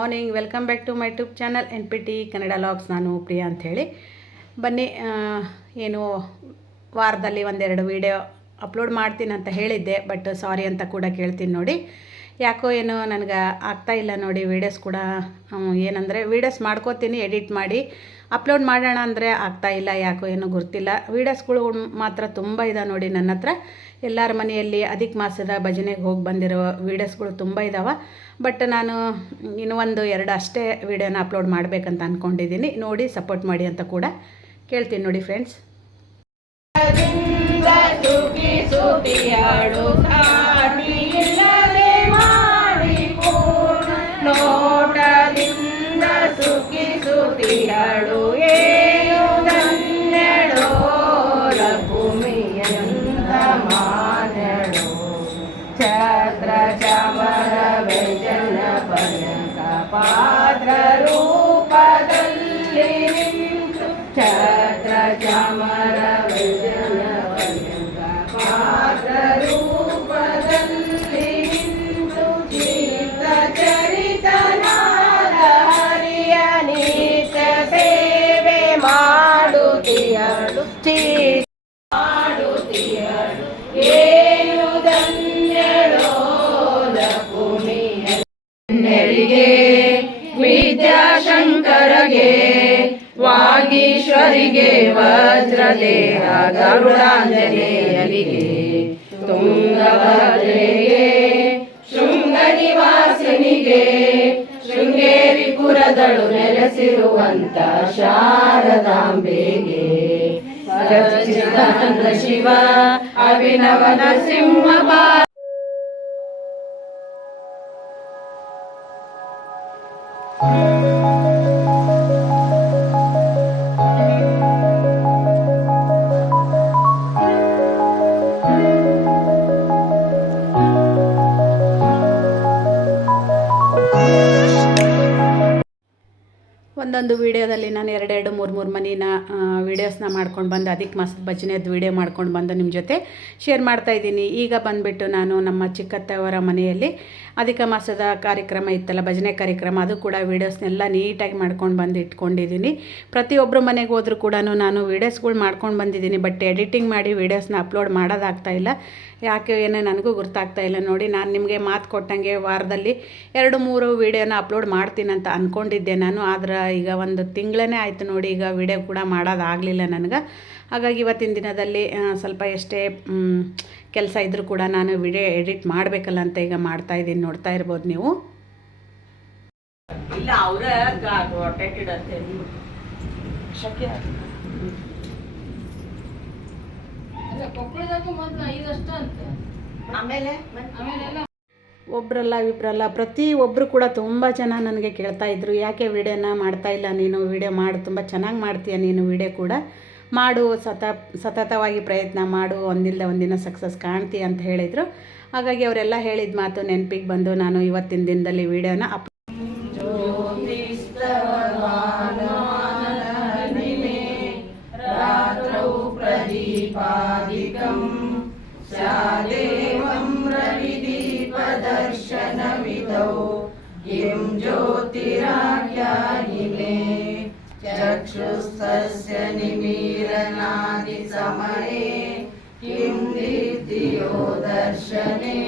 Morning. Welcome back to my YouTube channel NPT Kannada logs. ನಾನು ಪ್ರಿಯಾ ಅಂಥೇಳಿ. ಬನ್ನಿ, ಏನು ವಾರದಲ್ಲಿ ಒಂದೆರಡು ವೀಡಿಯೋ ಅಪ್ಲೋಡ್ ಮಾಡ್ತೀನಿ ಅಂತ ಹೇಳಿದ್ದೆ, ಬಟ್ ಸಾರಿ ಅಂತ ಕೂಡ ಕೇಳ್ತೀನಿ ನೋಡಿ. ಯಾಕೋ ಏನೋ ನನಗೆ ಆಗ್ತಾಯಿಲ್ಲ ನೋಡಿ. ವೀಡಿಯೋಸ್ ಕೂಡ ಏನಂದರೆ ವೀಡಿಯೋಸ್ ಮಾಡ್ಕೋತೀನಿ, ಎಡಿಟ್ ಮಾಡಿ ಅಪ್ಲೋಡ್ ಮಾಡೋಣ ಅಂದರೆ ಆಗ್ತಾಯಿಲ್ಲ, ಯಾಕೋ ಏನೋ ಗೊತ್ತಿಲ್ಲ. ವೀಡಿಯೋಸ್ಗಳು ಮಾತ್ರ ತುಂಬ ಇದೆ ನೋಡಿ ನನ್ನ ಹತ್ರ. ಎಲ್ಲರ ಮನೆಯಲ್ಲಿ ಅಧಿಕ ಮಾಸದ ಭಜನೆಗೆ ಹೋಗಿ ಬಂದಿರೋ ವೀಡಿಯೋಸ್ಗಳು ತುಂಬ ಇದ್ದಾವೆ. ಬಟ್ ನಾನು ಇನ್ನೂ ಒಂದು ಎರಡು ಅಷ್ಟೇ ವೀಡಿಯೋನ ಅಪ್ಲೋಡ್ ಮಾಡಬೇಕಂತ ಅಂದ್ಕೊಂಡಿದ್ದೀನಿ. ನೋಡಿ ಸಪೋರ್ಟ್ ಮಾಡಿ ಅಂತ ಕೂಡ ಕೇಳ್ತೀನಿ ನೋಡಿ ಫ್ರೆಂಡ್ಸ್. ನೋಟದಿಂದ ಸುಖಿ ಸುತಿಯಾಡು ಏನು ಧನ್ಯಡೋ ಭೂಮಿಯಂತ ಮಾನಡೋ ಛತ್ರ ಚಾಮರ ವ್ಯಜನ ಪರ್ಯಂತ ಪಾತ್ರ ರೂಪದಲ್ಲಿ ನಿಂತು ಛತ್ರ ಚಾಮರ ವ್ಯಜನ ಪರ್ಯಂತ ಪಾತ್ರ ರೂಪದಲ್ಲಿ ನಿಂತು ಚಿತ್ತ ಚರಿತನಾದ ಹರಿಯ ನಿತ್ಯ ಸೇವೆ ಮಾಡುತ್ತಿಯಳು ಮಾಡುತ್ತಿಯಳು ಏನು ಧನ್ಯಳೋ ಲಕುಮಿಯರಿಗೆ ವಿದ್ಯಾಶಂಕರಗೆ ವಾಗೀಶ್ವರಿಗೆ ವಜ್ರದೇಹ ಗರುಡಾಂಜನೇಯರಿಗೆ ತುಂಗಭದ್ರೆಗೆ ಶೃಂಗ ನಿವಾಸಿನಿಗೆ ಶೃಂಗೇರಿಪುರದಳು ನೆಲೆಸಿರುವಂತ ಶಾರದಾಂಬೆಗೆ ಸಚ್ಚಿದಾನಂದ ಶಿವ ಅಭಿನವ ನರಸಿಂಹ ಒಂದೊಂದು ವೀಡಿಯೋದಲ್ಲಿ ನಾನು ಎರಡೆರಡು ಮೂರು ಮನಿನ ವೀಡಿಯೋಸ್ನ ಮಾಡ್ಕೊಂಡು ಬಂದು ಅಧಿಕ ಮಾಸದ ಭಜನೆಯದ್ದು ವೀಡಿಯೋ ಮಾಡ್ಕೊಂಡು ಬಂದು ನಿಮ್ಮ ಜೊತೆ ಶೇರ್ ಮಾಡ್ತಾಯಿದ್ದೀನಿ. ಈಗ ಬಂದುಬಿಟ್ಟು ನಾನು ನಮ್ಮ ಚಿಕ್ಕತ್ತವರ ಮನೆಯಲ್ಲಿ ಅಧಿಕ ಮಾಸದ ಕಾರ್ಯಕ್ರಮ ಇತ್ತಲ್ಲ, ಭಜನೆ ಕಾರ್ಯಕ್ರಮ, ಅದು ಕೂಡ ವೀಡಿಯೋಸ್ನೆಲ್ಲ ನೀಟಾಗಿ ಮಾಡ್ಕೊಂಡು ಬಂದು ಇಟ್ಕೊಂಡಿದ್ದೀನಿ. ಪ್ರತಿಯೊಬ್ಬರು ಮನೆಗೆ ಹೋದರೂ ಕೂಡ ನಾನು ವೀಡಿಯೋಸ್ಗಳು ಮಾಡ್ಕೊಂಡು ಬಂದಿದ್ದೀನಿ, ಬಟ್ ಎಡಿಟಿಂಗ್ ಮಾಡಿ ವೀಡಿಯೋಸ್ನ ಅಪ್ಲೋಡ್ ಮಾಡೋದಾಗ್ತಾಯಿಲ್ಲ. ಯಾಕೆ ಏನೋ ನನಗೂ ಗೊತ್ತಾಗ್ತಾಯಿಲ್ಲ ನೋಡಿ. ನಾನು ನಿಮಗೆ ಮಾತು ಕೊಟ್ಟಂಗೆ ವಾರದಲ್ಲಿ 2-3 ವೀಡಿಯೋನ ಅಪ್ಲೋಡ್ ಮಾಡ್ತೀನಿ ಅಂತ ಅಂದ್ಕೊಂಡಿದ್ದೆ ನಾನು. ಆದ್ರೆ ಈಗ ಒಂದು ತಿಂಗಳೇ ಆಯಿತು ನೋಡಿ, ಈಗ ವೀಡಿಯೋ ಕೂಡ ಮಾಡೋದಾಗಲಿಲ್ಲ ನನಗೆ. ಹಾಗಾಗಿ ಇವತ್ತಿನ ದಿನದಲ್ಲಿ ಸ್ವಲ್ಪ ಎಷ್ಟೇ ಕೆಲಸ ಇದ್ದರೂ ಕೂಡ ನಾನು ವಿಡಿಯೋ ಎಡಿಟ್ ಮಾಡಬೇಕಲ್ಲ ಅಂತ ಈಗ ಮಾಡ್ತಾಯಿದ್ದೀನಿ. ನೋಡ್ತಾ ಇರ್ಬೋದು ನೀವು. ಇಲ್ಲ ಅವರ ಒಬ್ಬರಲ್ಲ ಇಬ್ಬರಲ್ಲ ಪ್ರತಿಯೊಬ್ಬರು ಕೂಡ ತುಂಬ ಜನ ನನಗೆ ಕೇಳ್ತಾಯಿದ್ರು, ಯಾಕೆ ವೀಡಿಯೋನ ಮಾಡ್ತಾಯಿಲ್ಲ ನೀನು, ವೀಡಿಯೋ ಮಾಡು, ತುಂಬ ಚೆನ್ನಾಗಿ ಮಾಡ್ತೀಯ ನೀನು, ವೀಡಿಯೋ ಕೂಡ ಮಾಡು, ಸತತವಾಗಿ ಪ್ರಯತ್ನ ಮಾಡು, ಒಂದಿಲ್ಲದೆ ಒಂದಿನ ಸಕ್ಸಸ್ ಕಾಣ್ತೀಯ ಅಂತ ಹೇಳಿದರು. ಹಾಗಾಗಿ ಅವರೆಲ್ಲ ಹೇಳಿದ ಮಾತು ನೆನಪಿಗೆ ಬಂದು ನಾನು ಇವತ್ತಿನ ದಿನದಲ್ಲಿ ವೀಡಿಯೋನ दर्शनविदौ किं ज्योतिराख्याहि मे चक्षुस्तस्य निमीलनादिसमये किं दीप्तियो दर्शने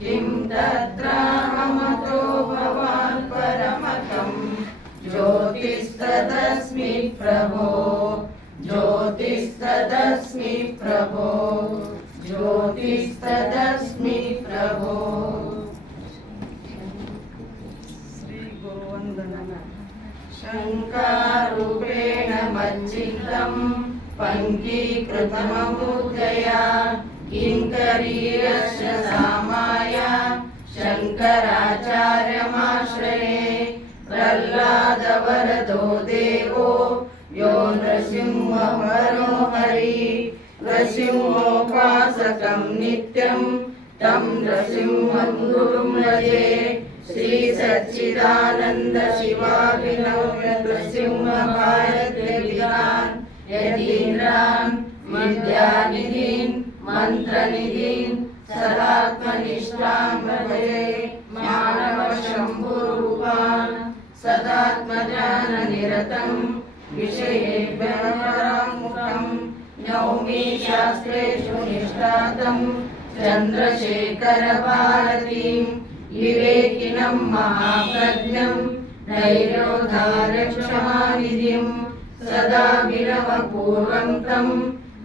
किं तत्राहमतो भवान् परमतं ज्योतिस्तदस्मि प्रभो ज्योतिस्तदस्मि प्रभो ज्योतिस्तदस्मि प्रभो. शङ्कारूपेण मज्जितं पङ्कीकृतममूर्तया किङ्करीयस्य सामाय शङ्कराचार्यमाश्रये प्रह्लादवरदो देवो यो नृसिंहवरो हरि नृसिंहोपासकं नित्यं तं नृसिंहं गुरुं भजे श्री सच्चिदानंद शिवाभिनव नृसिंह भारद्विदान् यदीन्द्रान् विद्यानिधीन् मंत्रनिधीन् सदात्मनिष्ठां भजे मानव शंभुरूप भगवान् सदात्मज्ञाननिरतं विषयेभ्यः पराङ्मुखं नौमि शास्त्रेषु निष्ठातं चन्द्रशेखरभारतीं विवेकिनं महाप्रज्ञं धैर्योद्धारक्षमानिधिं सदा विनवपूर्वं तं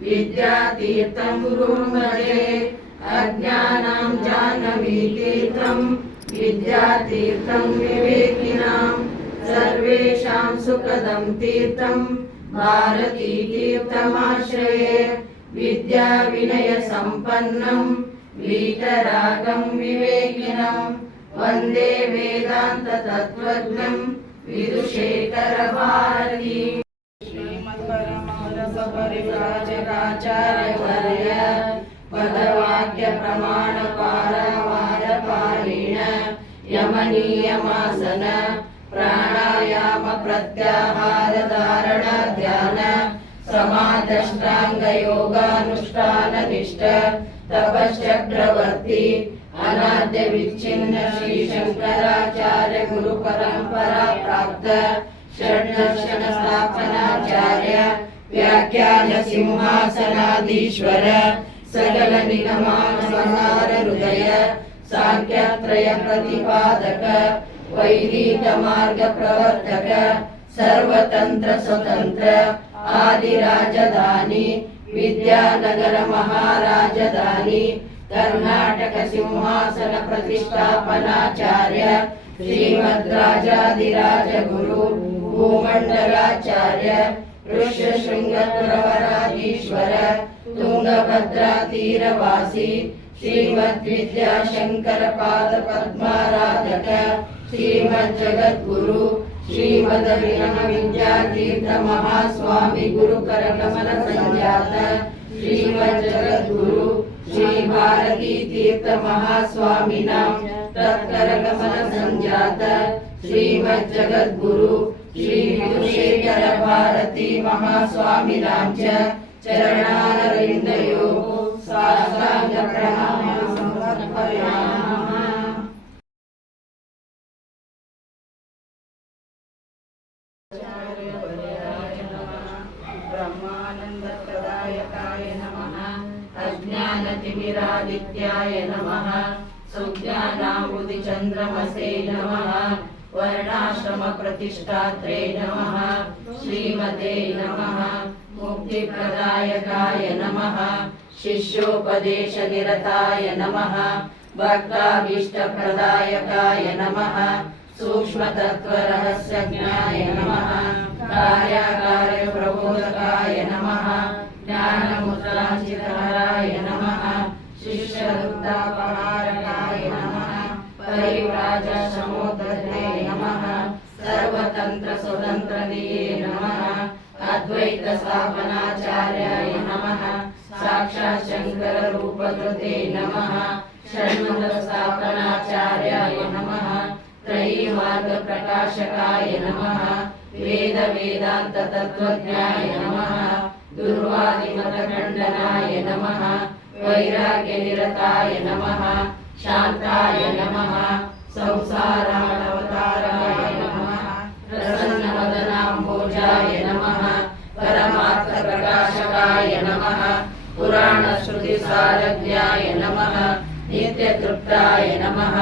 विद्यातीर्थं गुरुं भजे अज्ञानां जाह्नवीतीर्थं विद्यातीर्थं विवेकिनां सर्वेषां सुखदं तीर्थं भारतीतीर्थमाश्रये विद्या विनय सम्पन्नं वीतरागं विवेकिनं वन्दे वेदान्त तत्त्वज्ञं विदुशेखरभारतीम् श्रीमत्परमहंसपरिव्राजकाचार्यवर्य पदवाक्य प्रमाण पारावारपारिण यमनीयमासन प्राणायाम प्रत्याहार धारण ध्यान समाधष्टांग योगानुष्ठान निष्ठ तपश्चक्रवर्ती अनाद्य विच्छिन्न श्री शंकराचार्य गुरु परंपरा प्राप्त षड्दर्शन स्थापनाचार्य व्याख्यान सिंहासनाधीश्वर सकल निगमानुसार हृदय सांख्यत्रय प्रतिपादक वैदिक मार्ग प्रवर्तक सर्वतंत्र स्वतंत्र आदि राजधानी विद्यानगर महाराजधानी कर्नाटक सिंहासन प्रतिष्ठापनाचार्य श्रीमद्राजाधिराज गुरु भूमंडलाचार्य ऋष्यशृंगपुरवराधीश्वर तुंगभद्रा तीरवासी श्रीमद्विद्याशंकर पाद पद्माराधक श्रीमज्जगद्गुरु श्रीमदभिनव विद्यातीर्थ महास्वामी गुरु करकमल संजात श्रीमज्जगद्गुरु श्री भारती तीर्थ महास्वामिनां तत्करकमल संजात श्रीमज्जगद्गुरु श्री विदुशेखर भारती महास्वामिनां च चरणारविन्दयोः साष्टांग प्रणामं समर्पयामः। ब्रह्मानन्दप्रदायकाय नमः अज्ञानतिमिरादित्याय नमः सुज्ञानाम्बुधिचन्द्रमसे नमः वर्णाश्रमप्रतिष्ठात्रे नमः श्रीमते नमः मुक्तिप्रदायकाय नमः शिष्योपदेशनिरताय नमः भक्ताभीष्टप्रदायकाय नमः सूक्ष्मतत्त्वरहस्यज्ञाय नमः कार्याकार्यप्रबोधकाय नमः ज्ञानमुद्राचितहराय नमः शिष्यवृत्तापहारकाय नमः परिव्राजशमोद्धते नमः सर्वतन्त्रस्वतन्त्रनिधे नमः अद्वैतस्थापनाचार्याय नमः साक्षात् शङ्कररूपधृते नमः षण्मुखस्थापनाचार्याय नमः त्रयीमार्गप्रकाशकाय नमः वेदान्ततत्त्वज्ञाय नमः दुर्वादिमतखण्डनाय नमः वैराग्यनिरताय नमः शान्ताय नमः संसारावताराय नमः प्रसन्नवदनाम्भोजाय नमः परमार्थप्रकाशकाय नमः पुराणश्रुतिसारज्ञाय नमः नित्यतृप्ताय नमः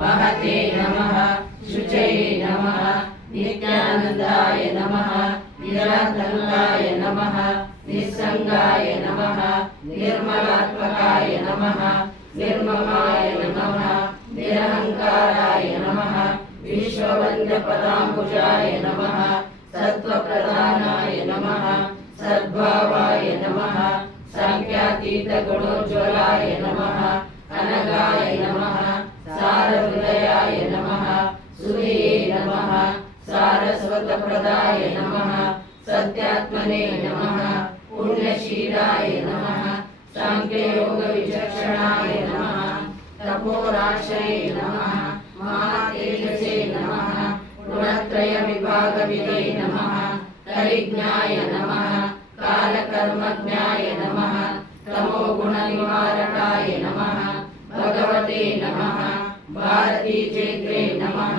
महते नमः शुचये नमः नित्यानन्दाय नमः निरातङ्काय नमः निस्सङ्गाय नमः निर्मलात्मकाय नमः निर्ममाय नमः निरहङ्काराय नमः विश्ववन्द्यपदाम्बुजाय नमः सत्त्वप्रधानाय नमः सद्भावाय नमः सांख्यातीतगुणोज्ज्वलाय नमः अनगाय नमः सारहृदयाय नमः सुधये नमः सारस्वतप्रदाय नमः सत्यात्मने नमः पुण्यशीलाय नमः सांख्ययोगविचक्षणाय नमः तपोराशये नमः महातेजसे नमः गुणत्रयविभागविदे नमः परिज्ञाय नमः कालकर्मज्ञाय नमः तमोगुणनिवारकाय नमः भगवते नमः भारतीचेत्रे नमः